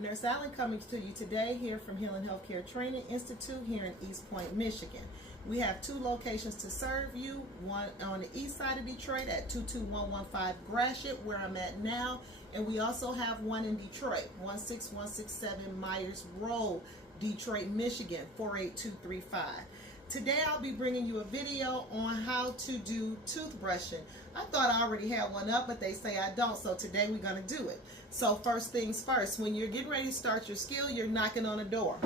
Nurse Allen coming to you today here from Healing Healthcare Training Institute here in East Point, Michigan. We have two locations to serve you, one on the east side of Detroit at 22115 Gratiot, where I'm at now, and we also have one in Detroit, 16167 Myers Road, Detroit, Michigan, 48235. Today I'll be bringing you a video on how to do toothbrushing. I thought I already had one up, but they say I don't, so today we're going to do it. So first things first, when you're getting ready to start your skill, you're knocking on a door.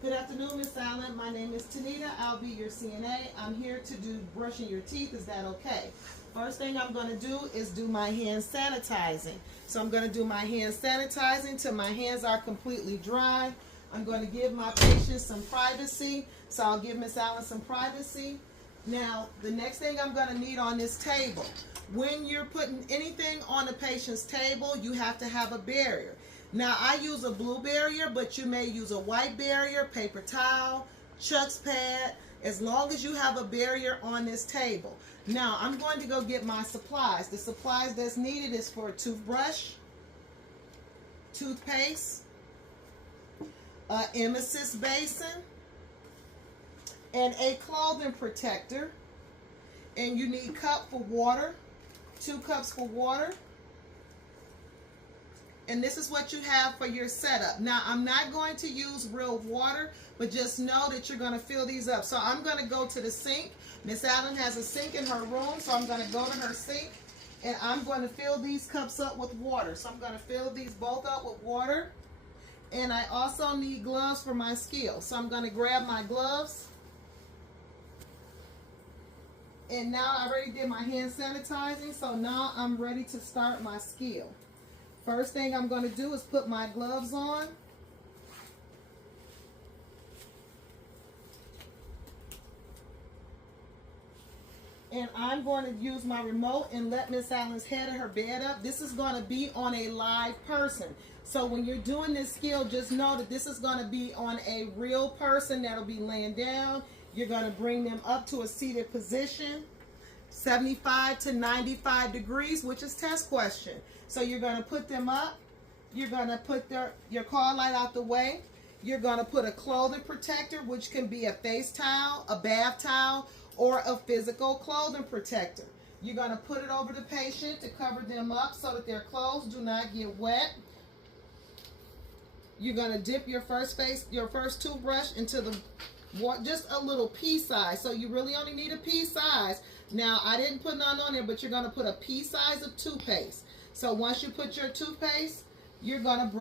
Good afternoon, Miss Allen. My name is Tanita. I'll be your CNA. I'm here to do brushing your teeth. Is that okay? First thing I'm going to do is do my hand sanitizing. So I'm going to do my hand sanitizing till my hands are completely dry. I'm going to give my patient some privacy. So I'll give Miss Allen some privacy. Now, the next thing I'm going to need on this table, when you're putting anything on a patient's table, you have to have a barrier. Now, I use a blue barrier, but you may use a white barrier, paper towel, Chuck's pad, as long as you have a barrier on this table. Now, I'm going to go get my supplies. The supplies that's needed is for a toothbrush, toothpaste, an emesis basin, and a clothing protector. And you need a cup for water, 2 cups for water. And this is what you have for your setup. Now, I'm not going to use real water, but just know that you're going to fill these up. So I'm going to go to the sink. Miss Allen has a sink in her room, so I'm going to go to her sink, and I'm going to fill these cups up with water. So I'm going to fill these both up with water. And I also need gloves for my skill. So I'm going to grab my gloves. And now I already did my hand sanitizing, so now I'm ready to start my skill. First thing I'm going to do is put my gloves on. And I'm going to use my remote and let Miss Allen's head of her bed up. This is going to be on a live person. So when you're doing this skill, just know that this is going to be on a real person that'll be laying down. You're going to bring them up to a seated position, 75 to 95 degrees, which is test question. So you're going to put them up. You're going to put your car light out the way. You're going to put a clothing protector, which can be a face towel, a bath towel, or a physical clothing protector. You're going to put it over the patient to cover them up so that their clothes do not get wet. You're going to dip your first toothbrush into the just a little pea size. So you really only need a pea size. Now, I didn't put none on there, but you're going to put a pea size of toothpaste. So once you put your toothpaste, you're going to